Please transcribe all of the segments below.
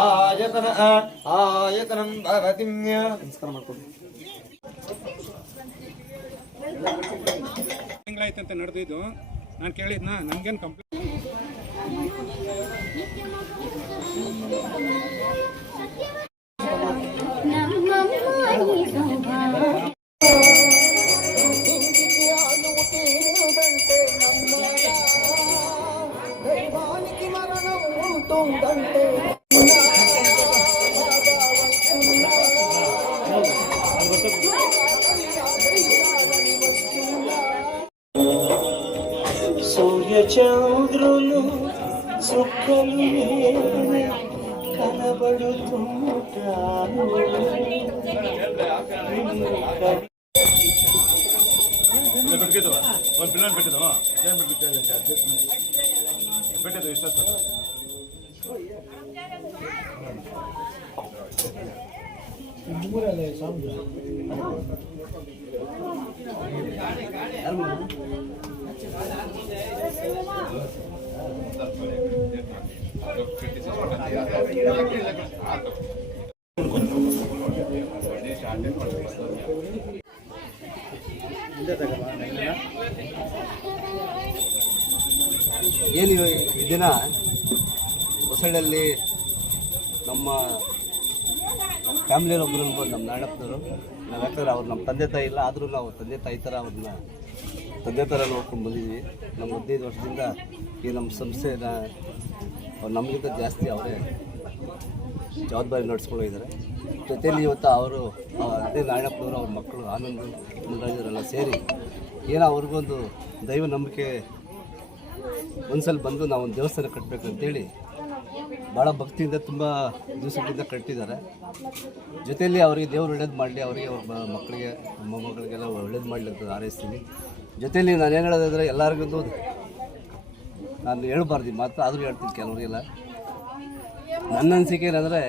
ಆಯತನ ಆಯತನಂ ಭವತಿಮ್ಯ ನಮಸ್ಕಾರ ಮಾಡ್ಕೊಂಡು ತಿಂಗಳಾಯ್ತಂತೆ ನಡೆದಿದ್ದು. ನಾನು ಕೇಳಿದ್ನಾ ನಂಗೇನು ಕಂಪ್ಲೇಂಟ್ ఉంటుందంటే సూర్యచంద్రులు చుక్కలు కనబడుతుంటాను పెట్టుకోవా పిల్లలు పెట్టుదామా పెట్టదు ఇష్టం ಇಷ್ಟ ಸರ್ ಏನು ಈ ದಿನ? ಹೊಸಡಲ್ಲಿ ನಮ್ಮ ಫ್ಯಾಮಿಲಿಯವ್ರು ಒಬ್ಬರು ಅನ್ಬೋದು ನಮ್ಮ ನಾಡಪ್ಪನವರು ನಾವು ಯಾಕಂದ್ರೆ ಅವ್ರು ನಮ್ಮ ತಂದೆ ತಾಯಿ ಇಲ್ಲ, ಆದರೂ ನಾವು ತಂದೆ ತಾಯಿ ಥರ ಅವ್ರನ್ನ ತಂದೆ ಥರ ನೋಡ್ಕೊಂಡು ಬಂದಿದ್ವಿ. ನಮ್ಮ ಹದಿನೈದು ವರ್ಷದಿಂದ ಈ ನಮ್ಮ ಸಂಸ್ಥೆನ ಅವ್ರು ನಮಗಿಂತ ಜಾಸ್ತಿ ಅವರೇ ಜವಾಬ್ದಾರಿ ನಡೆಸ್ಕೊಂಡಿದ್ದಾರೆ ಜೊತೆಯಲ್ಲಿ ಇವತ್ತು ಅವರು ಅದೇ ನಾಯಣಪ್ಪನವರು ಅವ್ರ ಮಕ್ಕಳು ಆನಂದ್ ಮುಂದಾಗಿದ್ದಾರೆಲ್ಲ ಸೇರಿ ಏನೋ ಅವ್ರಿಗೊಂದು ದೈವ ನಂಬಿಕೆ ಒಂದ್ಸಲ ಬಂದು ನಾವು ಒಂದು ದೇವಸ್ಥಾನ ಕಟ್ಟಬೇಕು ಅಂತೇಳಿ ಭಾಳ ಭಕ್ತಿಯಿಂದ ತುಂಬ ದಿವಸಗಳಿಂದ ಕಟ್ಟಿದ್ದಾರೆ. ಜೊತೆಯಲ್ಲಿ ಅವರಿಗೆ ದೇವರು ಒಳ್ಳೇದು ಮಾಡಲಿ, ಅವರಿಗೆ ಅವ್ರ ಮಕ್ಕಳಿಗೆ ಮೊಮ್ಮಕ್ಕಳಿಗೆಲ್ಲ ಒಳ್ಳೇದು ಮಾಡಲಿ ಅಂತ ಹಾರೈಸ್ತೀನಿ. ಜೊತೆಯಲ್ಲಿ ನಾನು ಏನು ಹೇಳೋದಂದರೆ ಎಲ್ಲರಿಗೂ ನಾನು ಹೇಳ್ಬಾರ್ದು ಮಾತ್ರ ಆದರೂ ಹೇಳ್ತೀನಿ ಕೆಲವರಿಗೆಲ್ಲ. ನನ್ನ ಅನಿಸಿಕೆ ಏನಂದರೆ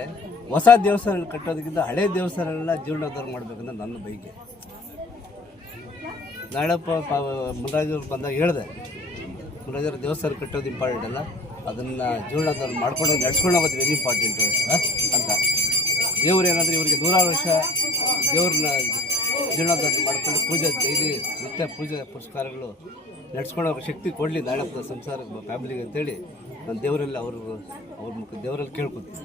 ಹೊಸ ದೇವಸ್ಥಾನ ಕಟ್ಟೋದಕ್ಕಿಂತ ಹಳೆ ದೇವಸ್ಥಾನಗಳನ್ನ ಜೀರ್ಣೋದ್ಧಾರ ಮಾಡಬೇಕಂತ ನನ್ನ ಬೈಕೆ ನಾಳಪ್ಪ ಪ ಮುನ್ರಾಜವ್ರು ಬಂದಾಗ ಹೇಳಿದೆ ಮುನ್ರಾಜವ್ರ ದೇವಸ್ಥಾನ ಕಟ್ಟೋದು ಇಂಪಾರ್ಟೆಂಟ್ ಅಲ್ಲ. ಅದನ್ನು ಜೀರ್ಣೋದ್ಧಾರ ಮಾಡ್ಕೊಂಡು ನಡ್ಸ್ಕೊಂಡು ಹೋಗೋದು ವೆರಿ ಇಂಪಾರ್ಟೆಂಟ್ ಅಂತ. ದೇವ್ರು ಏನಂದರೆ ಇವರಿಗೆ ನೂರಾರು ವರ್ಷ ದೇವ್ರನ್ನ ಜೀರ್ಣೋದ್ಧಾರ ಮಾಡ್ಕೊಂಡು ಪೂಜೆ ಡೈಲಿ ನಿತ್ಯ ಪೂಜೆ ಪುರಸ್ಕಾರಗಳು ನಡ್ಸ್ಕೊಂಡು ಹೋಗೋ ಶಕ್ತಿ ಕೊಡಲಿ ನಾಳೆ ಸಂಸಾರ ಫ್ಯಾಮಿಲಿಗೆ ಅಂತೇಳಿ ನಾನು ದೇವರಲ್ಲಿ ಅವ್ರ ಅವ್ರ ಮುಖ ದೇವರಲ್ಲಿ ಕೇಳ್ಕೊತೀನಿ.